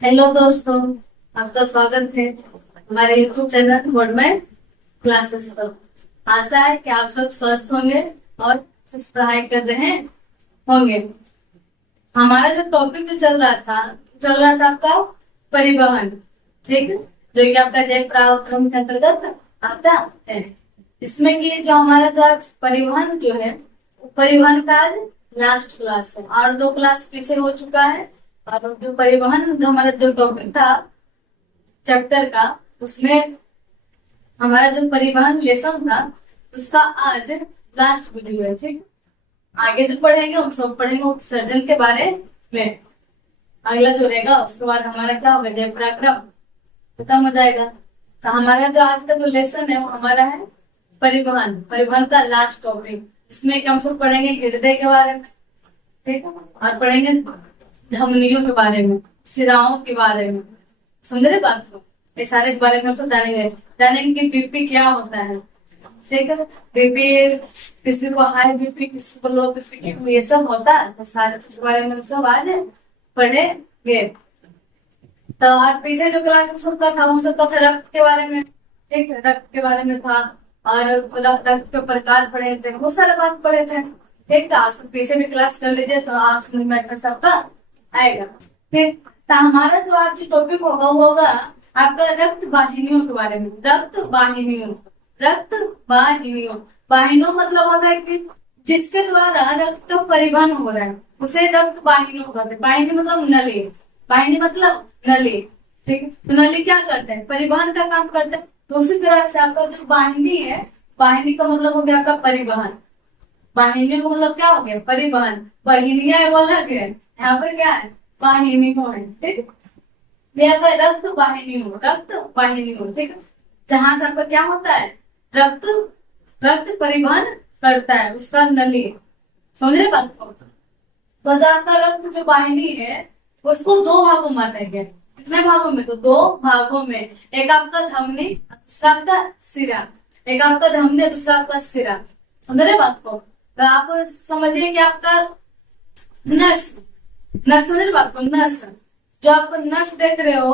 Hello दोस्तों, आपका स्वागत है हमारे यूट्यूब चैनल वर्ड में क्लासेस पर। आशा है कि आप सब स्वस्थ होंगे और अच्छे से पढ़ाई कर रहे होंगे। हमारा जो टॉपिक जो चल रहा था आपका परिवहन। ठीक है, जो कि आपका जय पराक्रम के अंतर्गत आता है। इसमें कि जो हमारा जो आज परिवहन जो है, परिवहन का आज लास्ट क्लास है और 2 क्लास पीछे हो चुका है। और जो परिवहन जो हमारा जो टॉपिक था चैप्टर का, उसमें हमारा जो परिवहन लेसन था उसका आज लास्ट वीडियो है। ठीक है, आगे जो पढ़ेंगे हम सब पढ़ेंगे उत्सर्जन के बारे में। अगला जो रहेगा उसके बाद हमारा क्या होगा, जय पराक्रम खत्म हो जाएगा। तो हमारा जो आज का जो लेसन है वो हमारा है परिवहन, परिवहन का लास्ट टॉपिक। इसमें हम सब पढ़ेंगे हृदय के बारे में, ठीक है, और पढ़ेंगे धमनियों के बारे में, सिराओं के बारे में। समझ रहे बात को? ये सारे के बारे में हम सब जानेंगे कि बीपी क्या होता है। ठीक है, बीपी किसी को हाई बीपी, किसी को लो बीपी, ये सब होता है। तो सारे चीज के बारे में हम सब आज पढ़ेंगे। तो आज पीछे जो क्लास हम सबका था, हम सबका था रक्त के बारे में। ठीक है, रक्त के बारे में था और रक्त के प्रकार पढ़े थे, बहुत सारे बात पढ़े थे। ठीक है, आप सब पीछे भी क्लास कर लीजिए तो आप समझ में अच्छा सबका आएगा। ठीक, तो हमारा जो आज टॉपिक होगा वो होगा आपका रक्त वाहिनियों के बारे में। रक्त वाहिनियों, रक्त वाहिनियों, वाहिनियों मतलब होता है कि जिसके द्वारा रक्त का परिवहन हो रहा है उसे रक्त वाहिनियों कहते हैं। वाहिनी मतलब नली, वाहिनी मतलब नली। ठीक है, तो नली क्या करते हैं, परिवहन का काम करते हैं। तो उसी तरह से आपका जो वाहिनी है, वाहिनी का मतलब हो गया आपका परिवहन। वाहिनी का मतलब क्या हो गया, परिवहन। वाहिनियां वो अलग है, यहाँ पर क्या है, वाहिनी को है। ठीक है, यहाँ पर रक्त वाहिनी हो, रक्त वाहिनी हो। ठीक है, जहां से आपका क्या होता है, रक्त रक्त परिवहन करता है, उसका नली। समझ रहे बात को? तो जो आपका रक्त जो वाहिनी है उसको 2 भागों में बांटा गया। कितने भागों में, तो 2 भागों में। एक आपका धमनी, दूसरा आपका सिरा। एक आपका धमनी, दूसरा आपका सिरा। समझ रहे बात को? तो आप समझिए कि आपका नस, नस समझ रहे बात को, नस, जो आप नस देख रहे हो,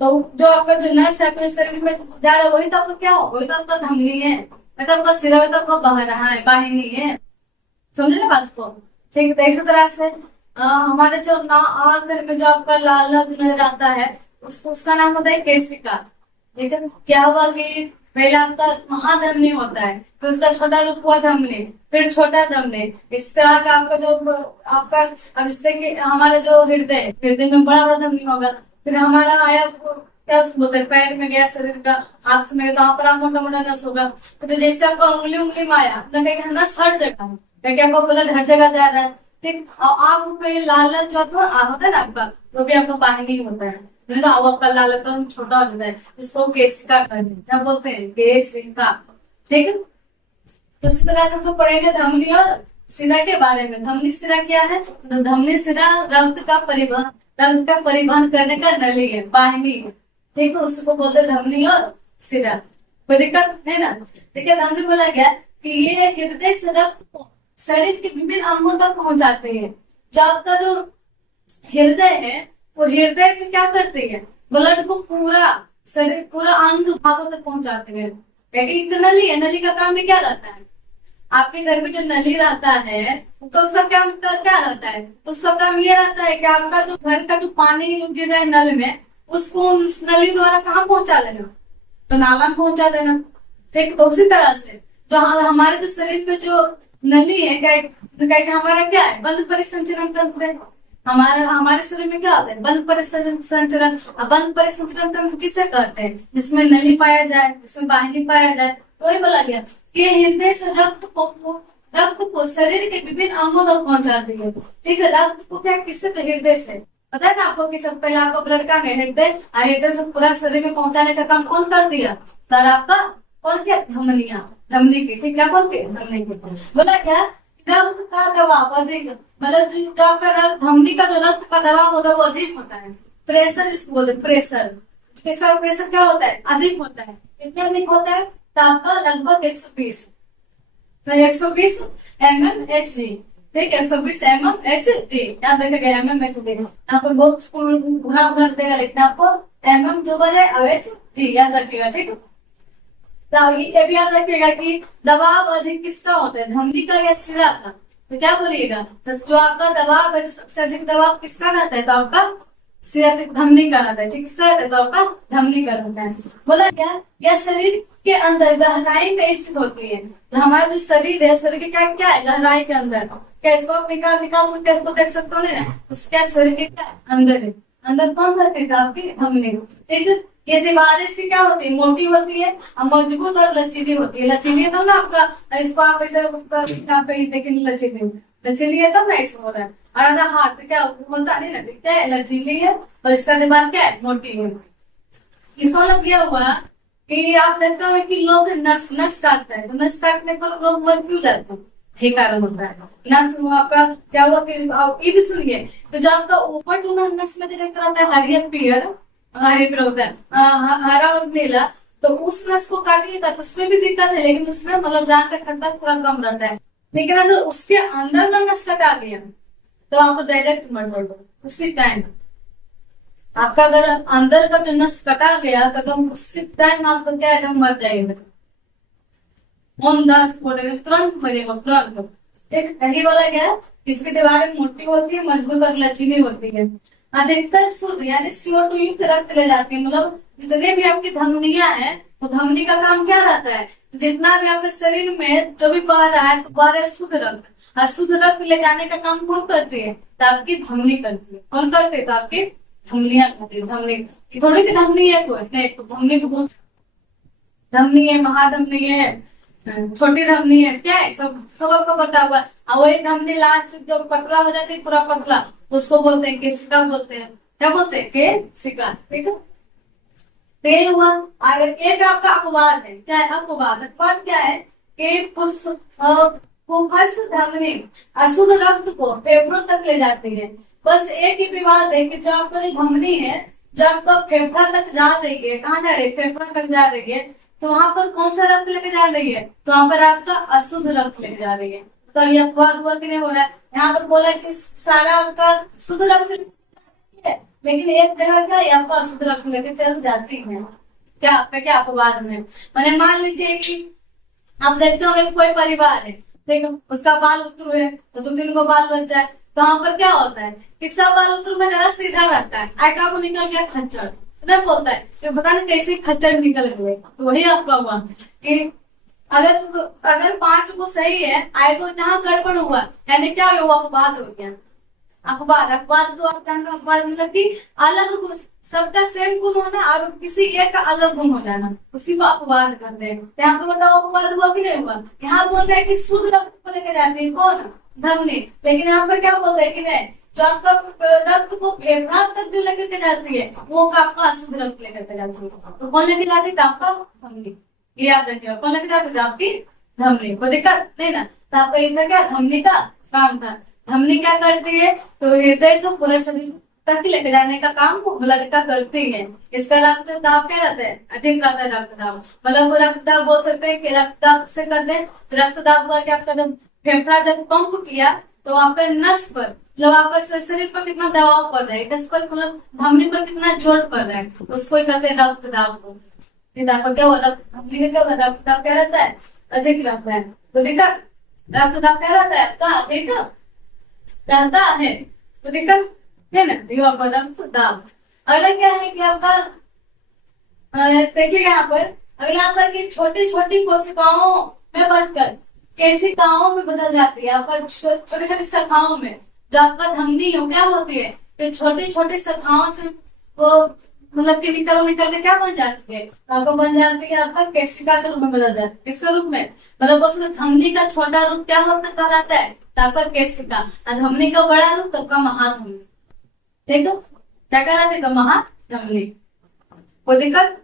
तो जो आपका जो नस है आपके शरीर में जा रहा है वही तो आपका क्या हो, वही तो आपका धमनी है, वही तो आपका सिरा, वही तो आपका बह रहा है, वाहिनी है। समझ रहे बात को? ठीक है, तो इसी तरह से हमारे जो ना आंख में जो आपका लाल रंग नजर आता है उसका नाम होता है केशिका। ठीक है, क्या हुआ कि पहले आपका महाधमनी होता है, फिर उसका छोटा रूप हुआ धमनी, फिर छोटा धमनी। इस तरह का आपका जो आपका, अब इस देखिए हमारा जो हृदय में बड़ा बड़ा धमनी होगा। फिर हमारा आया क्या उसको बोलते हैं, पैर में गया, शरीर का हाथ में, तो आपका मोटा मोटा नस होगा। फिर जैसे आपका उंगली में आया तो नस हर जगह है, क्योंकि आपका ब्लड हर जगह जा रहा है। ठीक, और आंख पे लाल लाल जो होता है ना आपका, वो भी आपका वाहिनी होता है। वो आपका लाल कलर छोटा हो जाता है, इसको केशिका कहते हैं। क्या बोलते हैं, केशिका। ठीक है, तो इसी तरह से हम पढ़ेंगे धमनी और सिरा के बारे में। धमनी सिरा क्या है, तो धमनी सिरा रक्त का परिवहन करने का नली है, वाहिनी है। ठीक है, उसको बोलते हैं धमनी और सिरा। कोई दिक्कत है ना? ठीक है, धमनी बोला गया कि ये हृदय से रक्त को शरीर के विभिन्न अंगों तक पहुंचाते हैं। जो आपका जो हृदय है वो हृदय से क्या करते हैं, ब्लड को पूरा शरीर, पूरा अंग भागों तक पहुंचाते हैं। क्योंकि एक नली है, नली का काम में क्या रहता है, आपके घर में जो नली रहता है तो उसका काम क्या रहता है, तो उसका काम ये रहता है कि आपका जो घर का जो पानी गिर रहा है नल में, उसको उस नली द्वारा कहाँ पहुंचा देना, तो नाला में पहुंचा देना। ठीक, तो उसी तरह से जो हमारे जो शरीर में जो नली है, क्या हमारा क्या है, बंद परिसंचरण तंत्र है। हमारे शरीर में क्या होता है, बंद परिसंचरण। बंद परिसंचरण तंत्र किसे कहते हैं, जिसमें नली पाया जाए, जिसमें वाहिनी पाया जाए। तो ये बोला गया कि हृदय से रक्त को शरीर के विभिन्न अंगों तक पहुंचाती है। ठीक है, रक्त को क्या, किससे, तो हृदय से। पता है ना आपको कि सब पहले आपका ब्लड का हृदय, हृदय से पूरा शरीर में पहुंचाने का काम कौन कर दिया, तर आपका कौन, क्या, धमनी की। ठीक है, कौन के, धमनी की। बोला क्या, रक्त का दबाव अधिक, मतलब जो आपका धमनी का जो रक्त का दबाव होता है वो अधिक होता है। प्रेशर जिसको बोलते हैं, प्रेशर, किसका प्रेशर क्या होता है, अधिक होता है। कितना अधिक होता है, तो आपका लगभग 120, तो 120 ml/Hg। ठीक है, 120 mm Hg, याद रखेगा mm Hg। यहाँ पर बहुत घुना घुना देगा, लिखना आपको mm दोबारा Hg, याद रखेगा। ठीक है, तो ये भी याद रखिएगा कि दबाव अधिक किसका होता है, धमनी का या सिरा का। तो क्या बोलिएगा, तो जो आपका दबाव है तो सबसे अधिक दबाव किसका रहता है, तो आपका सिरा धमनी का रहता है। ठीक, किसका रहता है, तो आपका धमनी का रहता है। बोला क्या, यह शरीर के अंदर गहराई में स्थित होती है। तो हमारा जो शरीर है, शरीर के क्या क्या है, गहराई के अंदर। क्या इसको आप निकाल सकते हैं, इसको देख सकते हो ना, उसके शरीर के क्या अंदर है, अंदर कौन रहती है, आपकी धमनी। ठीक है, ये दीवारें से क्या होती है, मोटी होती है और मजबूत और लचीली होती है। लचीली है तब ना आपका, इसको आप ऐसे देखिए, लचीली है तब ना ऐसे हो रहा है। और आधा हाथ क्या होता नहीं ना, दिखता है लचीली है और इसका दीवार क्या है, मोटी है। इसका मतलब क्या हुआ कि आप देखते हो कि लोग नस काटते हैं, तो नस काटने पर लोग मर क्यों जाते हैं, यही कारण होता है। नस आपका क्या हुआ कि ये भी सुनिए, तो जो आपका ऊपर जो नस में डायरेक्ट रहता है हरियर पीयर, हरियर होता है हरा और नीला, तो उस नस को काटिएगा तो उसमें भी दिक्कत है, लेकिन उसमें मतलब जान का खतरा थोड़ा कम रहता है। लेकिन अगर उसके अंदर में नस कटा गया तो आप डायरेक्ट मर जाएगा उसी टाइम। आपका अगर अंदर का जो नस कटा गया तो तुम उसी टाइम आपको क्या है, मर जाएगा, तुरंत मरेगा, तुरंत। ठीक, यही वाला क्या है, इसकी दीवारें मोटी होती है, मजबूत और लचीली होती है। अधिकतर शुद्ध यानी CO2 युक्त रक्त ले जाती है। मतलब जितने भी आपकी धमनियां हैं, वो धमनी का काम क्या रहता है, जितना भी आपके शरीर में जो भी बह रहा है, तो बह रहा है शुद्ध रक्त। और शुद्ध रक्त ले जाने का काम कौन करती है, तो आपकी धमनी करती है। कौन करती है, तो आपकी धमनियां करती है। धमनी थोड़ी सी धमनी है, तो धमनी भी बहुत, धमनी है, महाधमनी है, छोटी धमनी है, क्या है, सब सब आपको पता हुआ। और वही धमनी लास्ट जब पतला हो जाती है, पूरा पतला, उसको बोलते हैं केशिका, बोलते हैं क्या बोलते हैं, केशिका। ठीक है, तेल हुआ। और एक आपका अपवाद है, क्या है, अपवाद। अपवाद क्या है कि धमनी अशुद्ध रक्त को फेफड़ों तक ले जाती है। बस एक ही विवाद है कि जो आपका धमनी है, जो आपका फेफड़ा तक जा रही है, कहाँ जा रही है, फेफड़ा तक जा रही है, तो वहां पर कौन सा रक्त लेके जा रही है, तो वहां पर आपका अशुद्ध रक्त लेके जा रही है। तो ये अपवाद हुआ कि नहीं हो रहा है, यहाँ पर बोला कि सारा आपका शुद्ध रक्त है, लेकिन एक जगह क्या है, आपका अशुद्ध रक्त लेके चल जाती है। क्या आपका क्या अपवाद में, मैंने मान लीजिए कि आप देखते हो कोई परिवार है, ठीक है, उसका बाल उतरू है, तो 2-3 को बाल बच जाए, तो वहां पर क्या होता है कि सब बाल उतरू में जरा सीधा रहता है, आयका को निकल गया खच्चर, नहीं बोलता है कि पता नहीं कैसे खच्चर निकल गए। तो वही आपका हुआ कि अगर 5 को सही है, आय को जहाँ गड़बड़ हुआ, यानी क्या हुआ, अपवाद हो गया। अपवाद तो आप जानते हो, अपवाद मतलब कि अलग गुण, सबका सेम गुण होना और किसी एक का अलग गुण हो जाना, उसी को अपवाद कहते हैं। यहाँ पर बताओ अपवाद हुआ कि नहीं हुआ। यहाँ बोल रहे हैं कि शुद्ध रक्त को लेकर जाती है कौन, धमनी, लेकिन यहाँ पर क्या बोलते हैं कि नहीं, जो आपका रक्त को फेफड़ा तक जो लेकर के जाती है, वो आपका अशुद्ध रक्त लेकर के जाती है। तो कौन लेकर जाती है, आपका धमनी। ये याद रखिएगा, कौन लेकर जाती है, आपकी धमनी। कोई दिक्कत नहीं ना, तो आपका इधर क्या धमनी का काम था। धमनी क्या करती है, तो हृदय से पूरे शरीर तक लेके जाने का काम ब्लड का करती है। इसका रक्तदाब क्या रहता है, अधिक रहता है रक्तदाब। मतलब वो रक्तदाब बोल सकते हैं कि रक्तदाब से करते हैं। रक्तदाब हुआ क्या, आपका जब फेफड़ा जब पंप किया तो वहां पे नस पर, मतलब आपका शरीर पर कितना दबाव पड़ रहा है, नस पर मतलब धमनी पर कितना जोर पड़ रहा है, उसको ही कहते हैं रक्तदाब को। क्या हुआ, धमनी का क्या होता है, रक्तदाब क्या रहता है, अधिक रहता है। तो दिक्कत, रक्तदाब क्या रहता है, का अधिक रहता है, तो दिक्कत है ना, ये आपका रक्तदाब। अगला क्या है कि आपका देखिएगा यहाँ पर, अगला आपका कि छोटी छोटी कोशिकाओं में बढ़कर केशिकाओं में बदल जाती है। आपका छोटी छोटी शाखाओं में जो आपका धमनी हो क्या होती है, कि छोटी छोटी शाखाओं से वो मतलब कि निकल के क्या बन जाती है, तो आपको बन जाती है आपका केशिका के रूप में बदल जाती है। किसका रूप में, मतलब धमनी का छोटा रूप क्या होता कहलाता है, तो आपका केशिका। और धमनी का बड़ा रूप तो आपका महाधमनी। ठीक है, क्या कहलाते हैं, महाधमनी। कोई दिक्कत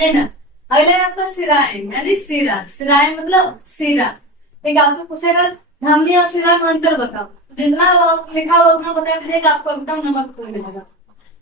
है ना। अगले आपका सिराएं, यानी सीरा। सिराएं मतलब सीरा। ठीक है, आपसे पूछेगा धमनी और सिरा में अंतर बताओ, जितना लिखा होगा उतना बता दीजिएगा, आपको एकदम नंबर मिलेगा।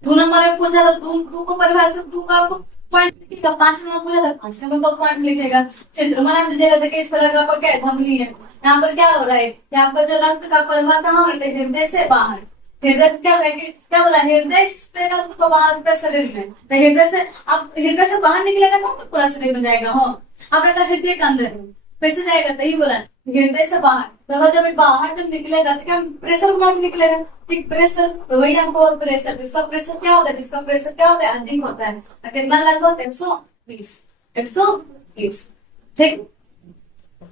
2 नंबर में पूछा तो 2 को परिभाषित 2 का आपको पॉइंट लिखेगा, 5 नंबर पूछा था 5 नंबर पॉइंट लिखेगा। चित्र बना दीजिएगा। देखिए इस तरह का आपका क्या है, धमनी है। यहाँ पर क्या हो रहा है कि आपका जो रक्त का प्रवाह कहाँ होता है, हृदय से बाहर। हृदय से क्या क्या बोला, हृदय से रक्त को बाहर पूरा शरीर में। तो हृदय से, अब हृदय से बाहर निकलेगा तो पूरा शरीर में जाएगा। हो आपने कहा हृदय के अंदर है, कैसे जाएगा, तो ही बोला हृदय से बाहर। तो जब बाहर जब निकलेगा तो क्या प्रेशर कहाँ निकलेगा, ठीक प्रेशर। तो वही आपको प्रेशर, इसका प्रेशर क्या होता है, इसका प्रेशर क्या होता है, अधिक होता है। तो कितना लगभग 120, 120, ठीक।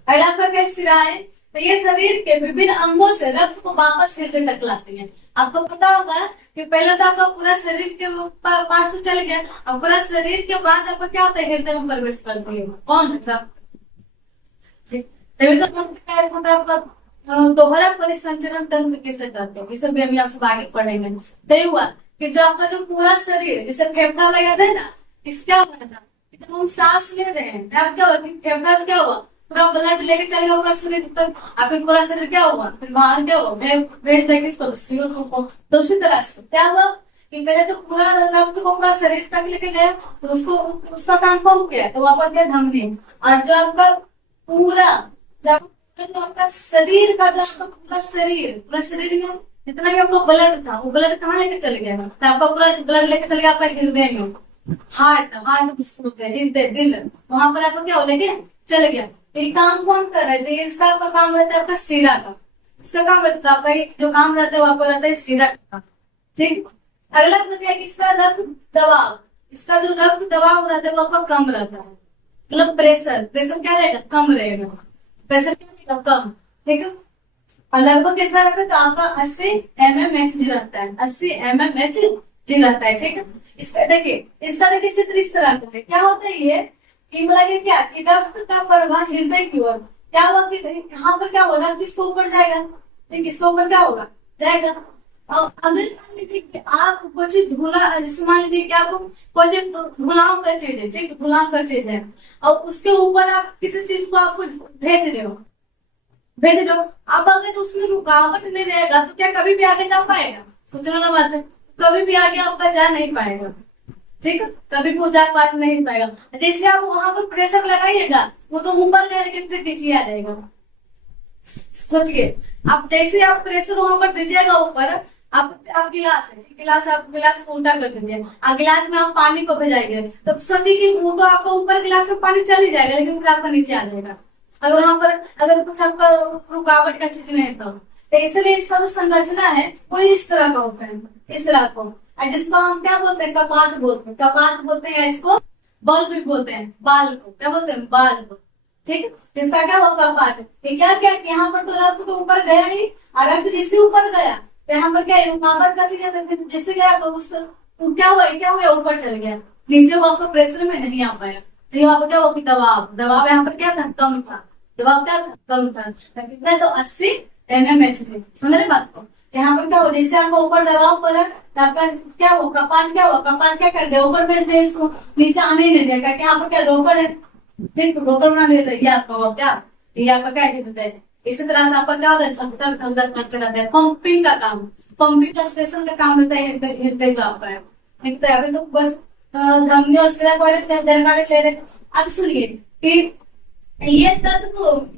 अगला आपका क्या सिरा है, तो ये शरीर के विभिन्न अंगों से रक्त को वापस हृदय तक लाते हैं। आपको पता होगा कि पहले तो आपका पूरा शरीर के पास तो चल गया, अब पूरा शरीर के बाद आपका क्या होता है, हृदय में प्रवेश करती है। कौन है, तभी तो मतलब आपका दोहरा परिसंचरण तंत्र किसे कहते हैं, ये सब भी अभी आप सब आगे पढ़ेंगे। तय हुआ कि जो आपका जो पूरा शरीर, जैसे फेफड़ा लगा था ना, इस क्या हुआ था, जब हम सांस ले रहे हैं तब क्या हुआ, फेफड़ा से क्या हुआ, पूरा ब्लड लेके चलेगा पूरा शरीर तक, और फिर पूरा शरीर क्या हुआ, फिर बाहर क्या हुआ, भेज देगा किसको, CO2 को। तो उसी तरह से क्या हुआ कि पहले तो पूरा रक्त को पूरा शरीर तक लेके गया, तो उसको उसका काम कौन किया, तो वहां पर क्या धमनी। और जो आपका पूरा जो आपका शरीर का, जो आपका पूरा शरीर में जितना भी आपका ब्लड था, वो ब्लड कहाँ लेके चले गया, तो आपका पूरा ब्लड लेके चले गया आपका हृदय में। हार्ट हृदय, दिल, वहां पर आपको क्या हो लेके चले गया। ये काम कौन कर रहे थे, इसका आपका काम रहता है आपका सिरा का। इसका काम रहता है आपका जो काम रहता है वहां पर रहता है सिरा का, ठीक। अगला है कि इसका रक्त दबाव, इसका जो रक्त दबाव रहता है वो आपका कम रहता है, मतलब प्रेशर क्या रहेगा, कम रहेगा। प्रेशर क्या रहेगा, कम, ठीक है। और लगभग कितना रहता है, तो आपका 80 mmHg रहता है, 80 mmHg रहता है, ठीक है। इसका देखिए चित्र इस तरह का है। क्या होता है ये कि बोला कि क्या कि रक्त का प्रवाह हृदय की ओर, क्या हुआ कि यहाँ पर क्या होगा, किसको ऊपर जाएगा, ठीक, किसको ऊपर क्या होगा, जाएगा। और अगर मान लीजिए कि आप कुछ धुला, जैसे मान लीजिए कि आप कुछ भुलाव का चीज है, ठीक, भुलाव का चीज है, और उसके ऊपर आप किसी चीज को आपको भेज रहे हो। अब अगर उसमें रुकावट नहीं रहेगा तो क्या कभी भी आगे जा पाएगा, सोचने वाला बात है, कभी भी आगे आपका जा नहीं पाएगा, ठीक है, कभी भी जा पा नहीं पाएगा। जैसे आप वहां पर प्रेशर लगाइएगा, वो तो ऊपर गया लेकिन फिर नीचे आ जाएगा। सोचिए, आप जैसे आप प्रेशर वहां पर दीजिएगा ऊपर, आप गिलास है, आप गिलास को उल्टा कर दीजिए, आप गिलास में आप पानी को भेजाएंगे, तब सोचिए कि वो तो आपका ऊपर गिलास में पानी चल ही जाएगा लेकिन फिर आपका नीचे आ जाएगा, अगर वहां पर अगर कुछ आपका रुकावट का चीज नहीं तो इसलिए इसका जो संरचना है वो इस तरह का होता है, इस तरह को, जिसको हम क्या बोलते हैं, कपाट बोलते हैं, या इसको बल्ब भी बोलते हैं, बाल को क्या बोलते हैं, बाल को, ठीक है। इसका क्या होगा, कपाट। ये क्या यहाँ पर तो रक्त तो ऊपर गया ही, और रक्त जैसे ऊपर गया तो यहाँ पर क्या रुकावट का चीज जैसे गया तो उसका तो क्या हुआ, ऊपर चल गया, नीचे वो आपको प्रेशर में नहीं आ पाया। तो यहाँ पर क्या हुआ, दबाव यहाँ पर क्या था, कम था, दबाव क्या था, कम था, कितना, तो 80 mmHg। समझ रहे बात को। यहाँ पर क्या हो, जैसे आपको ऊपर दबाव पड़ा, आपका क्या हो, कपाट क्या कर दिया, ऊपर भेज दिया, इसको नीचे आने ही नहीं दिया, क्या यहाँ पर क्या रोकड़ है, ठीक, रोकड़ बना दे रही है आपका, वो क्या, ये आपका क्या हृदय है। इसी तरह से आपका क्या होता है, धक करते रहता है। पंपिंग का काम, पंपिंग का स्टेशन का काम रहता है हृदय का आपका है, ठीक है। अभी तो बस धमनी और सिरा को जानकारी ले रहे। अब सुनिए कि ये तत्व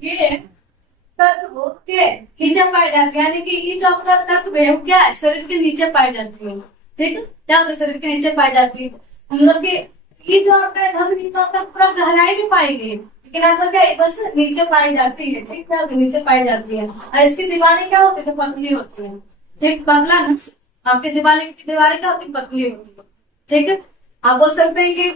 के नीचे पाए जाते हैं, यानी कि ये जो आपका तत्व है वो क्या है, शरीर के नीचे पाई जाती है, ठीक है। क्या होता है, शरीर के नीचे पाई जाती है, मतलब कि ये जो आपका धमनी तो आपका पूरा गहराई भी पाई गई, लेकिन आपका क्या बस नीचे पाई जाती है, ठीक है, नीचे पाई जाती है। और इसकी दीवारें क्या होती है, पतली होती है, ठीक, पतला न, आपकी दीवारें क्या होती है, पतली होती है, ठीक है। आप बोल सकते हैं कि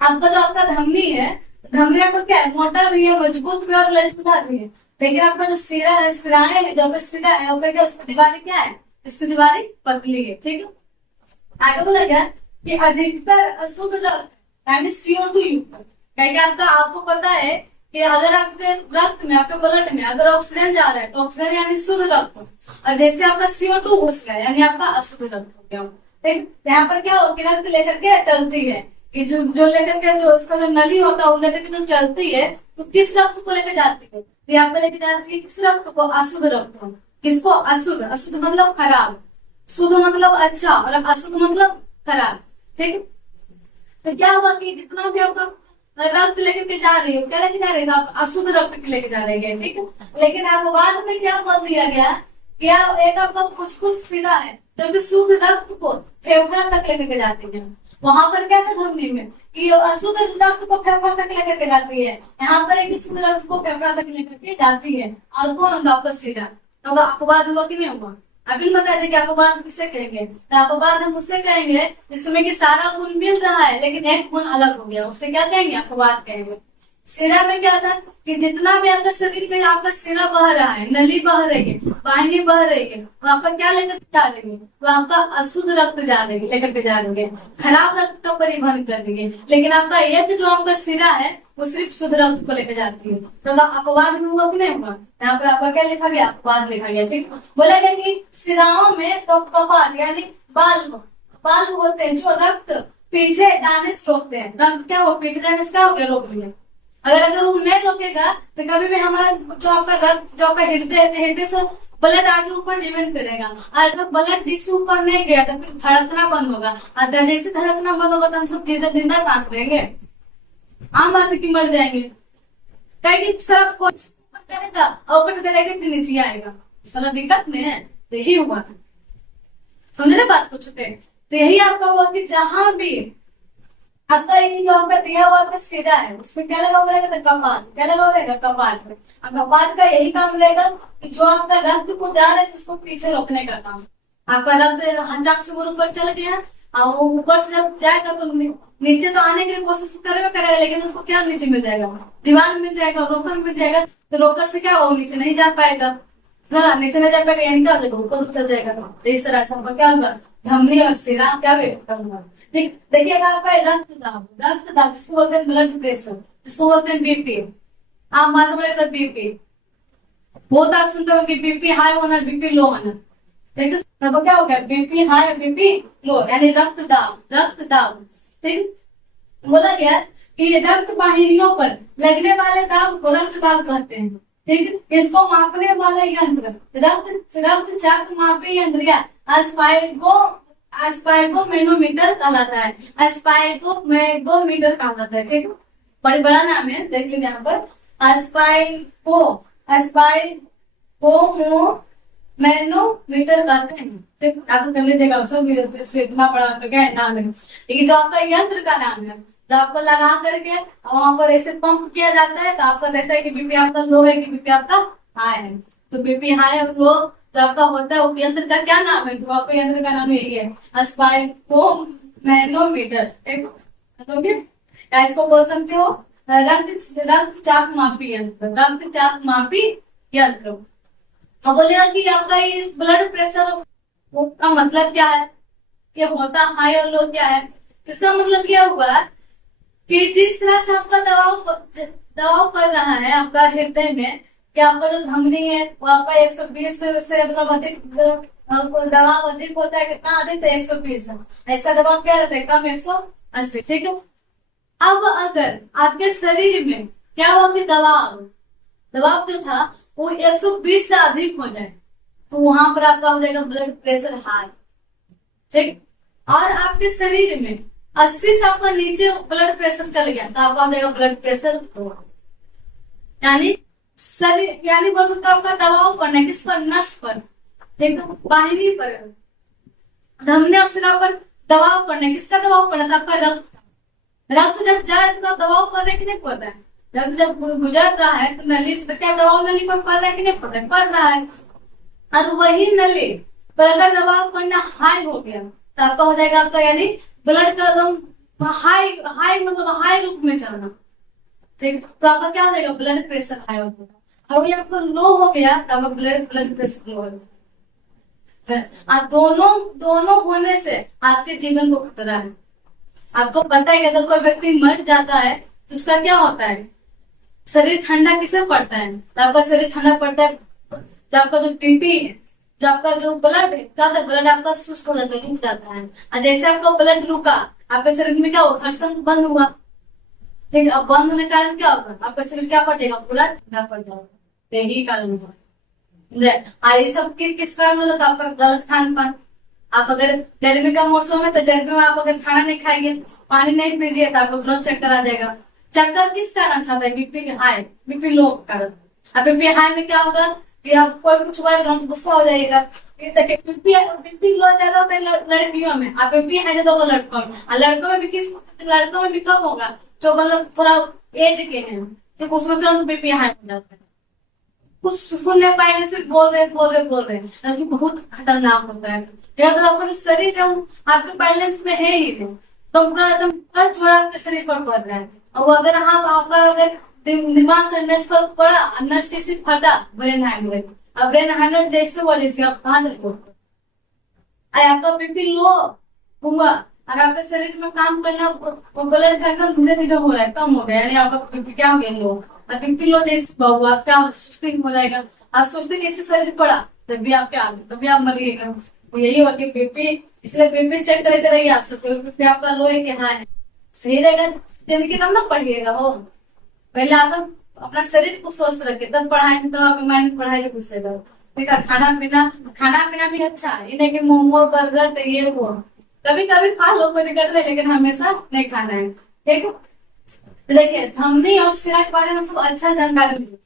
आपका जो आपका धमनी है, धमनी आपका क्या है, मोटा भी है, मजबूत भी और लचीला भी है, लेकिन आपका जो सिरा है, सिराएं है, जो आपका सिरा है वो क्या, उसकी दीवारें क्या है, इसकी दीवारें पतली है, ठीक है। आगे बोला गया कि अधिकतर अशुद्ध रक्त यानी CO2 युक्त, क्योंकि आपको पता है कि अगर आपके रक्त में, आपके ब्लड में अगर ऑक्सीजन जा रहा है तो ऑक्सीजन यानी शुद्ध रक्त, और जैसे आपका CO2 घुस गया यानी आपका अशुद्ध रक्त हो गया, ठीक। यहाँ पर क्या हो कि रक्त लेकर के चलती है, कि जो लेकर के जो उसका जो नली होता है वो लेकर के जो चलती है तो किस रक्त को लेकर जाती है, तो यहाँ पे लेकर जाती है किस रक्त को, अशुद्ध रक्त को। किसको, अशुद्ध मतलब खराब, शुद्ध मतलब अच्छा और अशुद्ध मतलब खराब, ठीक। तो क्या हुआ कि जितना भी आपका रक्त लेकर के जा रही है, क्या लेके जा रही है, आप अशुद्ध रक्त लेके जा रहे हैं, ठीक है। लेकिन आपको बाद में क्या बोल दिया गया कि एक आपका फुसफुस सिरा है जो कि शुद्ध रक्त को फेफड़ा तक लेकर के जाती है। वहां पर क्या था ध्वनि में कि अशुद्ध रक्त को फेफड़ा तक लेकर के जाती है, यहाँ पर एक शुद्ध रक्त को फेफड़ा तक लेकर के जाती है। और कौन, आपका सिरा। तो अपवाद हुआ कि नहीं हुआ। अभी बताए थे कि अपवाद किसे कहेंगे, तो अपवाद हम उसे कहेंगे जिसमें कि सारा गुण मिल रहा है लेकिन एक गुण अलग हो गया, उसे क्या कहेंगे, अपवाद कहेंगे। सिरा में क्या था कि जितना भी आपका शरीर में आपका सिरा बह रहा है, नली बह रही है, वाहिनी बह रही है, वो आपका क्या लेकर जा रही है, वो आपका अशुद्ध रक्त जा रही है, लेकर के जा रही है, खराब रक्त का परिवहन कर रही है। लेकिन आपका एक जो आपका सिरा है वो सिर्फ शुद्ध रक्त को लेकर जाती है। तो अपवाद में हुआ कि नहीं हुआ। यहाँ पर आपका क्या लिखा गया, अपवाद लिखा गया, ठीक। बोला गया कि सिराओं में कपाट यानी बाल्ब होते हैं जो रक्त पीछे जाने से रोकते हैं। रक्त क्या हो, पीछे जाने से क्या हो गया, रोक दिया। अगर वो नहीं रोकेगा तो कभी भी हमारा जो आपका रक्त, जो आपका हृदय से ब्लड आगे ऊपर जीवन करेगा। और अगर ब्लड जिससे ऊपर नहीं गया तो फिर धड़कना बंद होगा, और जैसे धड़कना बंद होगा तो हम सब जिंदा सांस लेंगे, आम बात है कि मर जाएंगे। कहेगी सर करेगा और ऊपर से करेगा फिर नीचे आएगा, सारा दिक्कत नहीं है। तो यही हुआ था, समझ रहे बात कुछ होते। तो यही आपका हुआ कि जहां भी आपका ये जो आपका दिया हुआ आपका सिरा है उसमें क्या लगा हुआ रहेगा, कपाट। क्या लगा हुआ रहेगा, कपाट। और कपाट का यही काम रहेगा कि जो आपका रक्त को जा रहा है उसको पीछे रोकने का काम। आपका रक्त हंजाक से ऊपर चल गया और वो ऊपर से जब जाएगा तो नीचे तो आने के लिए कोशिश करेगा, लेकिन उसको क्या नीचे मिल जाएगा, दीवार मिल जाएगा, रोकर मिल जाएगा। तो रोकर से क्या वो नीचे नहीं जा पाएगा, नीचे नहीं जा पाएगा, यानी क्या हो जाएगा, ऊपर चल जाएगा। तो इस तरह से आपका क्या होगा, धमनी और सिरा क्या होगा। ठीक, देखिएगा आपका रक्तदाब जिसको बोलते हैं ब्लड प्रेशर, जिसको बोलते हैं बीपी। आप बात समझ, बीपी बहुत आप सुनते हो कि बीपी हाई होना, बीपी लो होना, ठीक है। तब क्या हो गया, बीपी हाई और बीपी लो, यानी रक्तदाब। ठीक, बोला गया कि रक्त वाहिनियों पर लगने वाले दाब को रक्तदाब कहते हैं, ठीक। इसको मापने वाला यंत्र रक्तचाप मापी यंत्र या स्पाइरोमीटर कहलाता है, स्पाइरोमीटर कहलाता है, ठीक। बड़ी बड़ा नाम है, देख लीजिए यहाँ पर, स्पाइरोमीटर कहते हैं, ठीक। आप कर लीजिएगा, सब इतना बड़ा क्या है नाम है, लेकिन जो आपका यंत्र का नाम है, जो आपको लगा करके वहां पर ऐसे पंप किया जाता है तो आपका देखता है कि बीपी आपका लो है कि बीपी आपका हाई है। तो बीपी हाई और लो जो आपका होता है वो यंत्र का क्या नाम है, तो आपका यंत्र का नाम यही है, स्पाइरोमीटर, ठीक। या इसको बोल सकते हो रक्तचाप मापी यंत्र। अब बोलेगा कि आपका ये ब्लड प्रेशर का मतलब क्या है, ये होता हाई और लो क्या है। इसका मतलब क्या हुआ कि जिस तरह से आपका दबाव पड़ रहा है आपका हृदय में, कि आपका जो धमनी है वो आपका 120 से मतलब अधिक दबाव अधिक होता है, कितना अधिक, 120। इसका दबाव क्या रहता है, कम, 180, ठीक है। अब अगर आपके शरीर में क्या हुआ कि दबाव जो था वो 120 से अधिक हो जाए तो वहां पर आपका हो जाएगा ब्लड प्रेशर हाई, ठीक। और आपके शरीर में 80 से आपका नीचे ब्लड प्रेशर चल गया तो आपका हो जाएगा ब्लड प्रेशर लो। यानी बोल सकते आपका दबाव पड़ना किस पर, नस पर, ठीक है, वाहिनी पर, धमनी और सिरा पर दबाव पड़ना। किसका दबाव पड़ना था, आपका रक्त जब जाए तो दबाव पड़ रहा है कि नहीं पड़ रहा है। रक्त जब गुजर रहा है तो नली से क्या दबाव नली पर पड़ रहा है कि नहीं पड़ रहा है। और वही नली पर अगर दबाव पड़ना हाई हो गया तो आपका हो जाएगा आपका यानी ब्लड का एकदम हाई मतलब हाई रूप में चलना, ठीक। तो आपका क्या हो जाएगा, ब्लड प्रेशर हाई हो जाएगा। और ये आपका लो हो गया तो आपका ब्लड प्रेशर लो हो जाएगा। दोनों होने से आपके जीवन को खतरा है। आपको पता है कि अगर कोई व्यक्ति मर जाता है तो उसका क्या होता है, शरीर ठंडा किसे पड़ता है, तो आपका शरीर ठंडा पड़ता है जब आपका जो बीपी है, जो आपका जो ब्लड है, क्या होता है, ब्लड आपका सुस्त हो जाता है, रुक जाता है। और जैसे आपका ब्लड रुका आपके शरीर में क्या हुआ, घर्षण बंद हुआ, ठीक है। अब बंद होने के कारण क्या होगा, आपका शरीर क्या पड़ जाएगा, पूरा ठंडा पड़ जाएगा। यही कारण हुआ। ये सब किस कारण होता है, आपका गलत खान पान, आप अगर गर्मी का मौसम है तो गर्मी में आप अगर खाना नहीं खाएंगे, पानी नहीं पीजिए तो आपको तुरंत चक्कर आ जाएगा। चक्कर किस कारण आता है? बीपी हाई, बीपी लो के कारण। अब बीपी हाई में क्या होगा कि आप कोई कुछ हुआ तुरंत गुस्सा हो जाएगा। बीपी लो ज्यादा होता है लड़कियों में, आप बीपी हाई ज्यादा होगा लड़कों में। और लड़कों में भी कब होगा? जो मतलब थोड़ा एज के हैं, क्योंकि उसमें तुरंत बीपी हाई हो जाता है। कुछ सुन नहीं पाएंगे, सिर्फ बोल रहे हैं, ताकि बहुत खतरनाक होता है। या तो आपका जो शरीर है वो आपके बैलेंस में है ही नहीं, तो पूरा एकदम पूरा जोर आपके शरीर पर पड़ रहा है। और अगर आपका अगर दिमाग का नस पर पड़ा, नस किसी फटा, ब्रेन हैमरेज। अब ब्रेन हैमरेज जैसे हुआ जैसे आप कहाँ चले गए, आपका बीपी लो हुआ और आपके शरीर में काम करना, वो ब्लड का धीरे धीरे हो रहा है, कम हो गया, यानी आपका बीपी क्या हो गया लो। और बीपी लो जैसे हुआ क्या सुस्ती हो जाएगा। आप सोचते कैसे शरीर पड़ा, तभी आप क्या, तभी आप मरिएगा। यही हुआ कि बीपी, इसलिए बीपी चेक करते रहिए आप सबको, बीपी आपका लो है कि हाँ है। सही रहेगा जिंदगी तब ना पढ़िएगा हो। पहले आप सब अपना शरीर को स्वस्थ रखे तब पढ़ाएंगे, तब आपके माइंड पढ़ाई में घुसेगा। ठीक है, खाना पीना भी अच्छा है, इन्हें कि मोमो बर्गर तो ये वो कभी कभी खा लो, कोई दिक्कत नहीं, लेकिन हमेशा नहीं खाना है। ठीक है, देखिए धमनी और शिरा के बारे में सब अच्छा जानकारी लीजिए।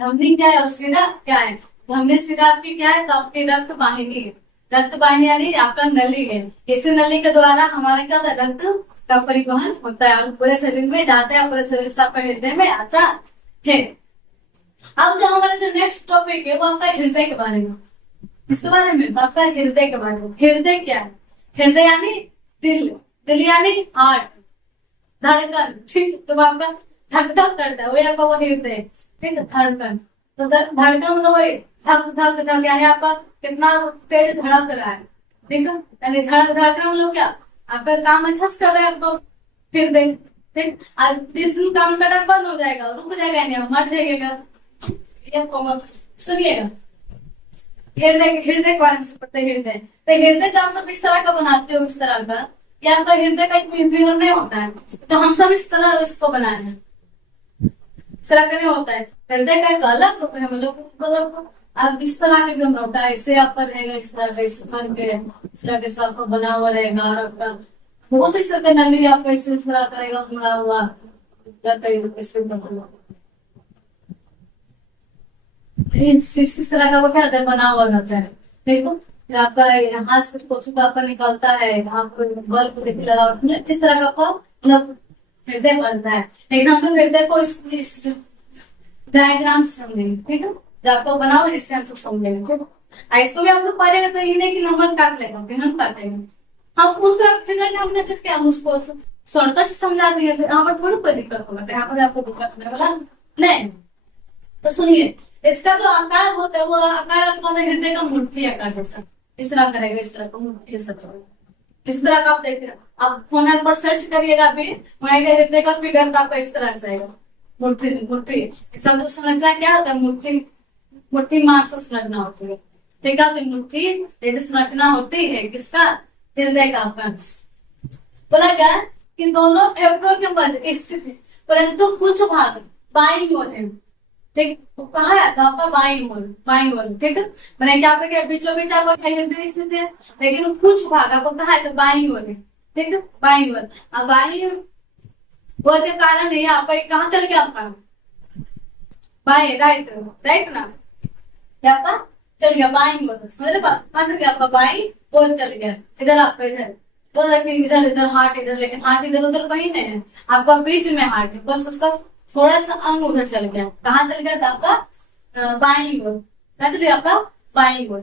धमनी क्या है और शिरा क्या है? धमनी शिरा आपकी क्या है? तो आपकी रक्त वाहिनी है। रक्त वाहिनी यानी आपका नली है। इसी नली के द्वारा हमारे क्या रक्त का परिवहन होता है और पूरे शरीर में जाता है, पूरे शरीर से आपका हृदय में आता है। अब जो हमारा जो नेक्स्ट टॉपिक है वो आपका हृदय के बारे में, इसके बारे में आपका हृदय के बारे में। हृदय क्या है? हृदय यानी दिल, दिल यानी हार्ट, धड़कन। ठीक, तो आपका धक धक करता है वही आपका वो हृदय। ठीक है, धड़कन, तो धड़कन मतलब वही धक धक धक, यानी आपका कितना तेज धड़क रहा है। ठीक है, यानी धड़कना मतलब क्या, आपका काम अच्छा से कर रहे हैं आपको हृदय। ठीक, आज 30 दिन काम करना बंद हो जाएगा, रुक जाएगा, नहीं मर जाएगा। सुनिएगा, हृदय के बारे में पढ़ते हैं। हृदय तो हृदय जो आप सब इस तरह का बनाते हो, इस तरह का, या आपका हृदय का एक फिंगर नहीं होता है, तो हम सब इस तरह इसको बनाए हैं, इस तरह का नहीं होता है। हृदय का एक अलग मतलब आप इस तरह का एकदम होता है, इससे आपका रहेगा इस तरह का, इस तरह के आपका बना हुआ रहेगा। और आपका बहुत इस तरह का नली आपका इस तरह करेगा, मुड़ा हुआ इस तरह का वो क्या रहता है, बना हुआ रहता है। देखो फिर आपका हाथ से कुछ आपका निकलता है, आपको बल्ब देखने लगा, इस तरह का आपका मतलब हृदय बनता है। लेकिन हम सब हृदय को इस डायग्राम से समझेंगे। ठीक है, जो आपको बना हुआ इससे हम सब समझेंगे। ठीक है, इसको भी आप सब पढ़ेंगे तो ये नहीं कि नंबर काट लेगा, फिर हम काटेंगे। हम उस तरह फिगर नाम देकर के हम उसको शॉर्टकट से समझा देंगे, तो यहाँ पर थोड़ी कोई दिक्कत होगा, यहाँ पर आपको दिक्कत होने वाला नहीं। तो सुनिए, इसका जो आकार होता है वो आकार आपका हृदय का मुट्ठी आकार जैसा, इस तरह करेगा, इस तरह का मुट्ठी ऐसा करेगा, इस तरह का आप देख रहे हो। आप फोन पर सर्च करिएगा अभी, वहां हृदय का फिगर आपका इस तरह से आएगा, मुट्ठी मुट्ठी। इसका जो संरचना क्या होता है, मुट्ठी मुट्ठी मांस संरचना होती है। ठीक है, तो मुट्ठी जैसे संरचना होती है किसका, हृदय का। आपका बोला गया कि दोनों फेफड़ों के मध्य स्थित है, परंतु कुछ भाग बाईं ओर है। ठीक, कहा है तो आपका बाईं ओर। ठीक है, मैंने क्या आपका क्या बीचों बीच आपका हृदय स्थित है, लेकिन कुछ भाग आपको कहा है तो बाईं ओर है। ठीक है, बाईं ओर। अब बाईं ओर के कारण है आपका कहाँ चल गया, आपका बाएं, राइट ना, क्या आपका चल गया बाईं ओर। समझ रहे बात, कहाँ चल गया आपका बाईं ओर चल गया। इधर आपका इधर इधर हार्ट इधर, लेकिन हार्ट इधर उधर कहीं नहीं है, आपका बीच में हार्ट है, बस उसका थोड़ा सा अंग उधर चल गया। कहाँ चल गया था आपका बाईं ओर, क्या चल गया आपका बाईं ओर।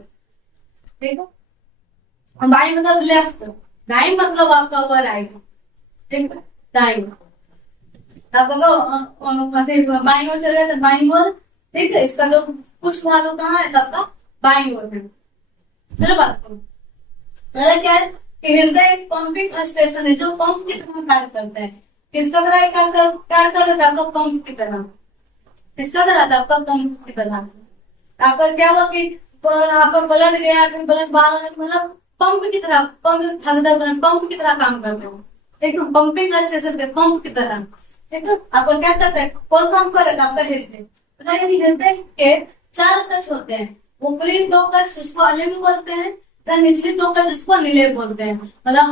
ठीक है, बाईं मतलब लेफ्ट, दाई मतलब आपका हुआ राइट। ठीक है, दाई आपका बाईं ओर चल गया था, बाईं ओर। ठीक है, इसका जो कुछ भाग कहाँ है आपका बाईं ओर है। चलो बात करो, क्या है कि हृदय एक पंपिंग स्टेशन है जो पंप की तरह कार्य करता है। किसका तरह कार्य कर रहा था, आपका पंप की तरह। किसका तरह था, आपका पंप की तरह। आपका क्या हुआ कि आपका ब्लड गया, फिर ब्लड बाहर होने मतलब पंप की तरह, पंप की तरह काम करते हैं। ठीक है, पंपिंग स्टेशन के पंप की तरह। ठीक है, आपका क्या करता है, कौन काम करेगा, आपका हृदय। हृदय के 4 कक्ष होते हैं, ऊपरी 2 कक्ष उसको अलिंग बोलते हैं, निचली त्वचा का जिसको निलेप बोलते हैं। मतलब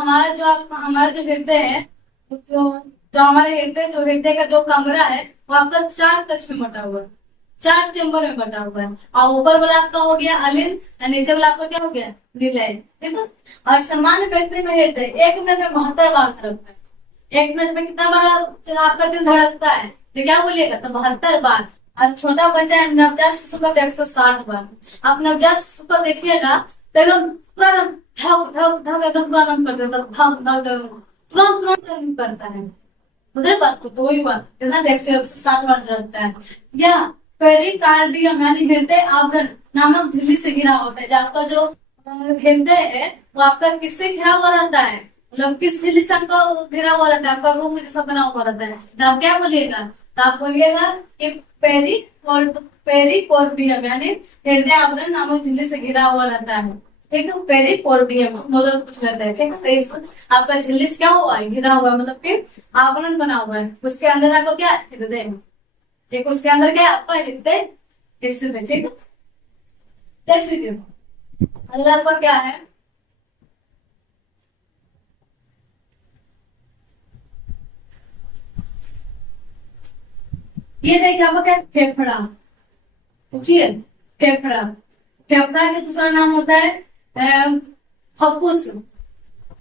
हमारा जो हृदय है, जो हमारे हृदय का जो कमरा है वो आपका 4 कक्ष में बटा हुआ है, 4 चेम्बर में बटा हुआ है। और ऊपर वाला आपका हो गया अलिंद, नीचे वाला आपका क्या हो गया, निलय। ठीक है। और सामान्य व्यक्ति में हृदय 1 मिनट में 72 बार धड़कता है। 1 मिनट में कितना बार आपका दिल धड़कता है, तो क्या बोलिएगा, तो 72 बार। और छोटा बच्चा है नवजात शिशु का 160 बार। आप नवजात शिशु को देखिएगा तो एकदम पूरा धक धक धक एकदम पूरा कर देता, धक धक धक तुरंत तुरंत करता है। उधर बात को तो वही बात कितना 160 बार रहता है। या पेरिकार्डियम यानी हृदय आवरण नामक झिल्ली से घिरा होता है। आपका जो हृदय है वो आपका किससे घिरा हुआ रहता है, मतलब किस झिल्ली से आपका घिरा हुआ रहता है, आपका रूम में जैसा बना हुआ रहता है। तो आप क्या बोलिएगा, तो आप बोलिएगा कि पेरिकोर्डियम यानी हृदय आवरण नामक झिल्ली से घिरा हुआ रहता है। ठीक है, पेरिकोर्डियम मतलब कुछ रहता है। ठीक है, तो आपका झिल्ली से क्या हुआ है, घिरा हुआ, मतलब कि आवरण बना हुआ है। उसके अंदर आपको क्या, हृदय है। ठीक, उसके अंदर क्या है, आपका हृदय स्थित है। ठीक है, देख लीजिए अगला आपका क्या है, ये देखिए आपका क्या, फेफड़ा। पूछिए, फेफड़ा। फेफड़ा का दूसरा नाम होता है फफ्फुस।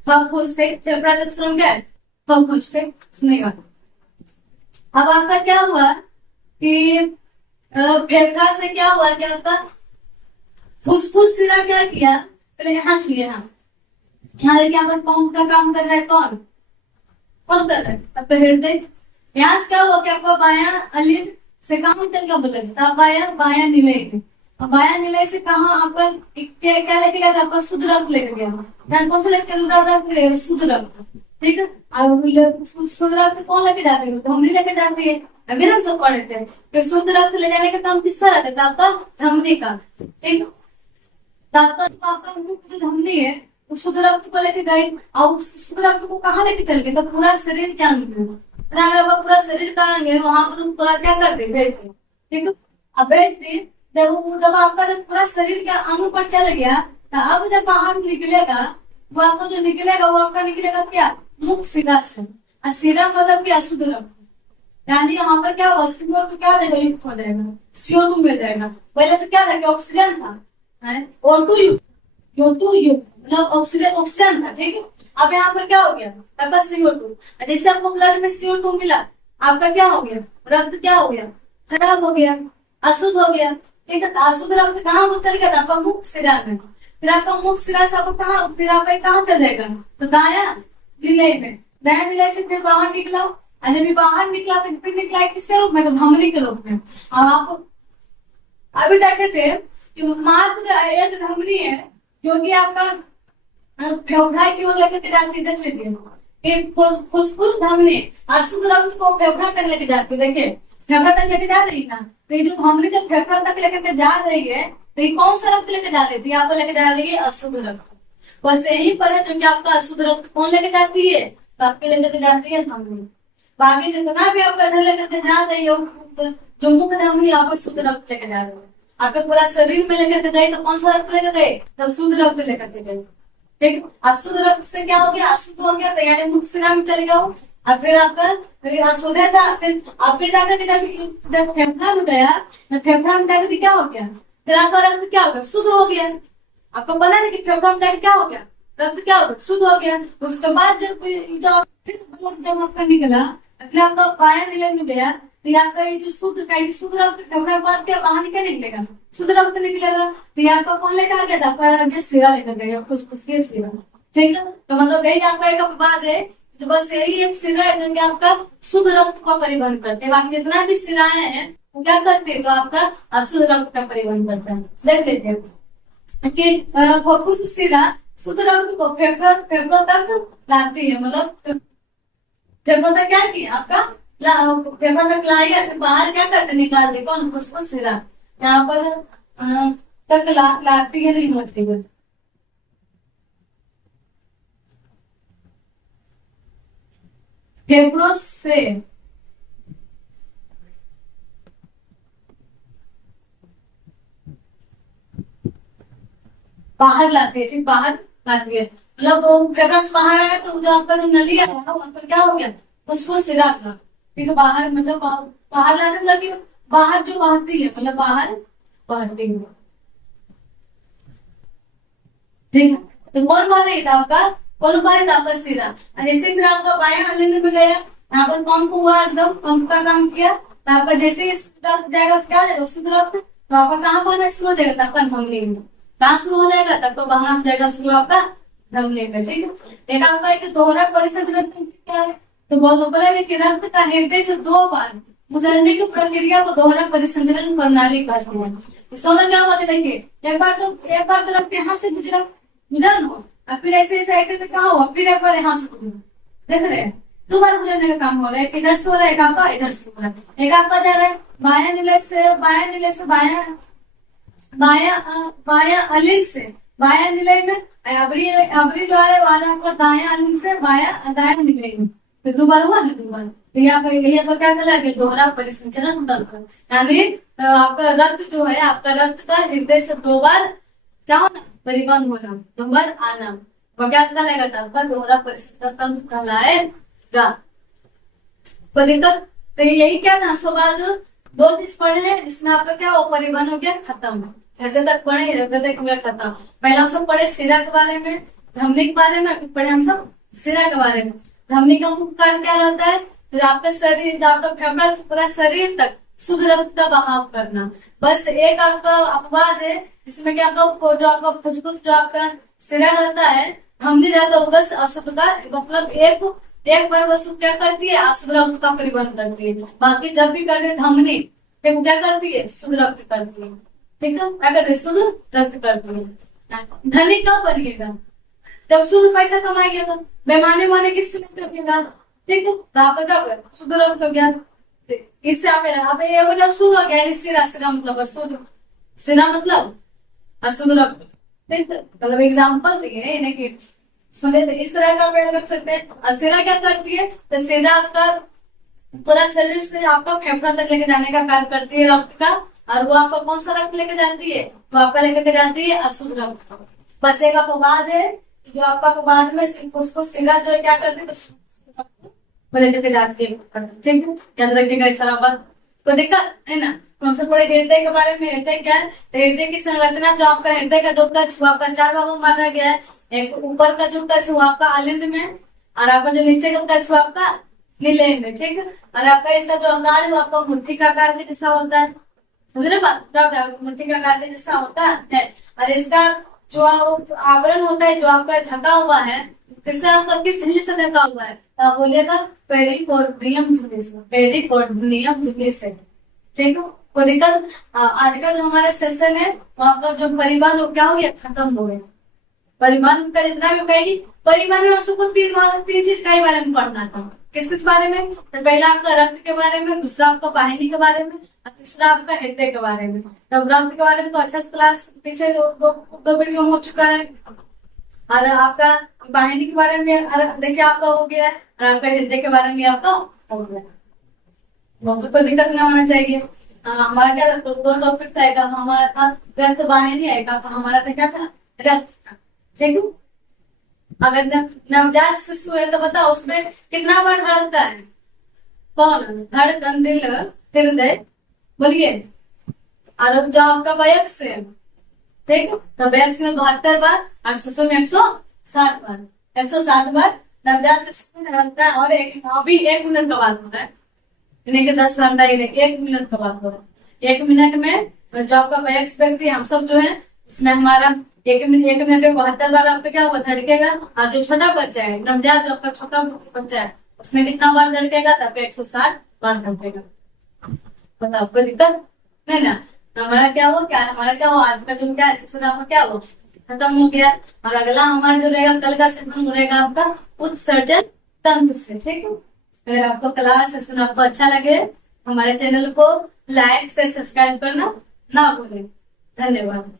फफ्फुस, ठीक, फेफड़ा का दूसरा नाम क्या है, फफ्फुस। ठीक, सुनिएगा। अब आपका क्या हुआ कि फेफड़ा से क्या हुआ कि आपका फुसफुस सिरा क्या किया, पहले यहाँ सुनिए। यहाँ देखिए हमारे पंप का काम कर रहा है, कौन कौन कर रहा है, आपका हृदय। यहाँ से क्या हुआ कि आपका बायां अलिंद से कहाँ चल गया, बोले बायां निलय। बायां निलय से कहाँ आपका क्या लेके गया था, आपका शुद्ध रक्त लेके गया। कौन सा लेके शुद्ध रक्त। ठीक है, अब शुद्ध रक्त कौन लेके जाते हैं, धमनी लेके जाती है। अभी हम सब पढ़े थे कि शुद्ध रक्त ले जाने का काम किसका रहता था, आपका धमनी का। ठीक, तो आपका जो धमनी है वो शुद्ध रक्त को लेके गई, और शुद्ध रक्त को कहाँ लेके चल गए, तो पूरा शरीर क्या आपका पूरा शरीर कहाँ गए, वहां पर पूरा क्या कर दे, भेज दे। ठीक है, अब भेज दी, जब आपका जब पूरा शरीर के अंग पर चल गया, तो अब जब बाहर निकलेगा, वो आपको जो निकलेगा वो आपका निकलेगा क्या, मुख सिरा से। और सिरा मतलब क्या, शुद्ध रक्त। यानी यहाँ पर क्या होगा, CO2 तो क्या हो जाएगा, युक्त हो जाएगा, CO2 मिल जाएगा। पहले तो क्या था कि ऑक्सीजन था, O2 युक्त, O2 युक्त मतलब ऑक्सीजन था। ठीक है, अब यहाँ पर क्या हो गया, आपका CO2। जैसे आपको ब्लड में CO2 मिला, आपका क्या हो गया, रक्त क्या हो गया, खराब हो गया, अशुद्ध हो गया। ठीक है, अशुद्ध रक्त कहाँ को चल गया था, आपका मुख सिरा में। फिर आपका मुख सिरा से आपको कहाँ, फिर आपका कहाँ चल जाएगा, तो दाया निलय में। दाया निलय से फिर बाहर निकला, जब बाहर निकला तो फिर निकला है किसके रूप में, तो धमनी के रूप में। अब आपको अभी देखे थे कि मात्र एक धमनी है जो कि आपका फेफड़ा की ओर लेकर के जाती है। देख लीजिए फुसफुस धमनी अशुद्ध रक्त को फेफड़ा तक लेके जाती है। देखिए फेफड़ा तक लेके जा रही है ना, तो ये जो धमनी जब फेफड़ा तक लेकर के जा रही है, तो ये कौन सा रक्त लेके जा रही थी, आपको लेके जा रही है अशुद्ध रक्त। बस यही पर है जो कि आपका अशुद्ध रक्त कौन लेके जाती है, तो आपके लेकर के जाती है धमनी। बाकी जितना भी आपका इधर लेकर के जा रही हो, जो मुख धमनी आपको शुद्ध रक्त लेकर जा रही है। आपके पूरा शरीर में लेकर के गए तो कौन सा रक्त लेकर गए, तो शुद्ध रक्त लेकर के गए। ठीक, अशुद्ध रक्त से क्या हो गया, अशुद्ध हो गया, तो यानी मुख सिरा में चले गया। और फिर आपका अशुद्ध था, फिर जाकर जब फेफड़ा में गया, तो फेफड़ा में जाकर क्या हो गया, फिर आपका रक्त क्या हो गया, शुद्ध हो गया। आपको पता है कि फेफड़ा में जाकर क्या हो गया, रक्त क्या हो गया, शुद्ध हो गया। उसके बाद जब आपका निकला, फिर आपका बायां निलय में गया, तो आपका ये जो शुद्ध रक्त फेफड़ा के बाद क्या बाहर क्या निकलेगा, शुद्ध रक्त निकलेगा। तो आपका कौन लेकर आ गया था, आपका सिरा लेकर गया, उसके सिरा। ठीक है, तो मतलब यही आपका एक बात है, जो बस यही एक सिरा है जो कि आपका शुद्ध रक्त का परिवहन करते हैं। बाकी जितना भी सिराएं हैं वो क्या करते हैं, तो आपका अशुद्ध रक्त का परिवहन करते हैं। देख लीजिए कि फुफ्फुस सिरा शुद्ध रक्त को फेफड़ा तक लाती है, मतलब फेफड़ा तक क्या किया आपका, फेफड़ा तक लाई है, फिर बाहर क्या करते, निकाल दी, कौन, फुफ्फुस सिरा। यहाँ पर तक लाती है, नहीं होती है। फेफड़ों से बाहर लाती है, ठीक, बाहर लाती है। मतलब वो फेफड़ा से बाहर आया तो जो आपका जो नली आया वहां पर क्या हो गया, उसको सिरा का, ठीक है, बाहर मतलब बाहर लाने में लगी, बाहर जो बहती है मतलब बाहर बहती है, ठीक है। तो कौन बाहर है आपका, कौन बाहर है आपका सिरा। जैसे फिर आपका बाएं हाथ में गया, यहाँ पर पंप हुआ, एकदम पंप का काम किया, तो आपका जैसे ही रक्त जाएगा तो क्या हो जाएगा, शुद्ध रक्त, तो आपका कहाँ बहना शुरू हो जाएगा, आपका धमनी में। कहाँ शुरू हो जाएगा, तब तो बहना हो जाएगा शुरू आपका धमनी में, ठीक है। एक आपका एक दोहरा परिसंचरण क्या है, तो बहुत बोला कि रक्त का हृदय से 2 बार गुजरने की प्रक्रिया को दोहरा परिसंचरण प्रणाली कहते हैं। इसमें क्या होता है, देखिए एक बार तो रक्त यहाँ से गुजरा गुजरा ना, और फिर ऐसे ऐसे आते तो कहाँ हुआ, फिर एक बार यहाँ से गुजरा, देख रहे हैं, 2 बार गुजरने का काम हो रहा है, इधर से हो रहा है, एक आपका इधर से हो रहा है। एक आपका जा रहा है बाया नीले से बाया बाया बाया अलिंद से बाया निलय में, अबरी अबरी जो आ रहा है वाला आपका दाया अलिंद से बाया दाया निलय में, फिर 2 बार हुआ ना, 2 बार, तो यहाँ पर क्या कहला है, दोहरा परिसंचरण तंत्र, यानी आपका रक्त जो है, आपका रक्त का हृदय से 2 बार क्या होना, परिवहन होना, 2 बार आना, वो क्या कहलाएगा, आपका दोहरा परिसंचरण तंत्र कहलाएगा। कोई दिक्कत, तो यही क्या था, हम सब आज 2 चीज पढ़े हैं, इसमें आपका क्या हो, परिवहन हो गया खत्म, हृदय तक पढ़े, हृदय तक हो गया खत्म। पहले हम सब पढ़े सिरा के बारे में, धमनी के बारे में, फिर पढ़े हम सब सिरा के बारे में। धमनी का मुख्य कार्य क्या रहता है, तो आपका शरीर, आपका फेफड़ा से पूरा शरीर तक शुद्ध रक्त का बहाव करना। बस एक आपका अपवाद है जिसमें क्या आपका जो आपका फुसफुस जो आपका सिरा रहता है, धमनी रहता है, बस अशुद्ध का मतलब एक बार बस क्या करती है, अशुद्ध रक्त का परिवहन करती है, बाकी जब भी करती है धमनी फिर क्या करती है, शुद्ध रक्त करती है, ठीक है, क्या करती है, शुद्ध रक्त करती है। धनी कब बनिएगा, जब शुद्ध पैसा कमाइएगा, बेमानी माने किससे करिएगा, ठीक है, तो आपका क्या होगा, शुद्ध रक्त हो गया, इससे आप जब शुद्ध हो गया, सिरा सिरा मतलब शुद्ध, सिरा मतलब अशुद्ध रक्त, ठीक है, मतलब एग्जाम्पल दिए इन्हें की समझे, इस तरह का आप रख सकते हैं। सिरा क्या करती है, तो सिरा आपका पूरा शरीर से आपका फेफड़ा तक लेके जाने का कार्य करती है रक्त का, और वो आपका कौन सा रक्त लेके जाती है, तो आपका लेके जाती है अशुद्ध रक्त का। बस एक अपवाद है जो आपका अपवाद में उसको सिरा जो है क्या करती है, तो लेके जाती है, ठीक है, याद रखिएगा इस तरह बात, कोई दिक्कत है ना। हमसे पूरे हृदय के बारे में, हृदय क्या है, हृदय की संरचना, जो आपका हृदय का 2 कक्ष हुआ आपका 4 भागों में बांटा गया है। एक ऊपर का जो कक्ष हुआ आपका आलिंद में, और आपका जो नीचे का कक्ष हुआ आपका निलय में, ठीक है, और आपका इसका जो आकार हुआ आपका मुट्ठी का आकार के जैसा होता है, समझ रहे बात, क्या मुट्ठी का आकार के जैसा होता है, और इसका जो आवरण होता है, जो आपका ढका हुआ है, किससे आपका किस झिल्ली से ढका हुआ है, आप बोलिएगा पेरिकोर्डियम झिल्ली से, पेरिकोर्डियम झिल्ली से, ठीक है, कोई दिक्कत। आज का जो हमारा सेशन है वहाँ का जो परिवहन हो क्या हो गया, खत्म हो गया। परिवहन का जितना भी कहेगी, परिवहन में आप सबको 3 चीज के बारे में पढ़ना था। किस किस बारे में, तो पहला आपका रक्त के बारे में, दूसरा आपका वाहिनी के बारे में, और तीसरा आपका हृदय के बारे में। तब रक्त के बारे में तो अच्छा क्लास पीछे 2 वीडियो हो चुका है, और आपका वाहिनी के बारे में देखिए आपका हो गया है, और आपका हृदय के बारे में आपका हो गया। कोई दिक्कत ना होना चाहिए। हमारा क्या 2 टॉपिक आएगा, हमारा था रक्त वाहिनी आएगा, हमारा था क्या था, रक्त, ठीक है। अगर नवजात शिशु है तो बताओ उसमें कितना बार धड़कता है, कौन, धड़कन, दिल, हृदय, बोलिए। और जो आपका वयस्क है, ठीक है, तो वयस्क में 72 बार, और शिशु में 160 बार, 160 बार नवजात शिशु में धड़कता है। और अभी 1 मिनट का बात हो रहा है, इन्हें के 10 घंटा, इन्हें 1 मिनट का बात हो रहा है। 1 मिनट में जो आपका वयस्क व्यक्ति हम सब जो है, इसमें हमारा 1 मिनट में 72 बार आपका क्या हुआ, धड़केगा। और जो छोटा बच्चा है, नवजात जो आपका छोटा बच्चा है, उसमें कितना बार धड़केगा, तब 160 बार धड़केगा। बताओ, कोई दिक्कत नहीं ना। हमारा क्या हुआ, हमारा क्या हुआ, आज का जो क्या सेशन आपका क्या हुआ, खत्म हो गया। और अगला हमारा जो रहेगा, कल का सेशन रहेगा आपका उत्सर्जन तंत्र से, ठीक है। अगर आपको क्लास सेशन आपको अच्छा लगे, हमारे चैनल को लाइक से सब्सक्राइब करना ना भूलें। धन्यवाद।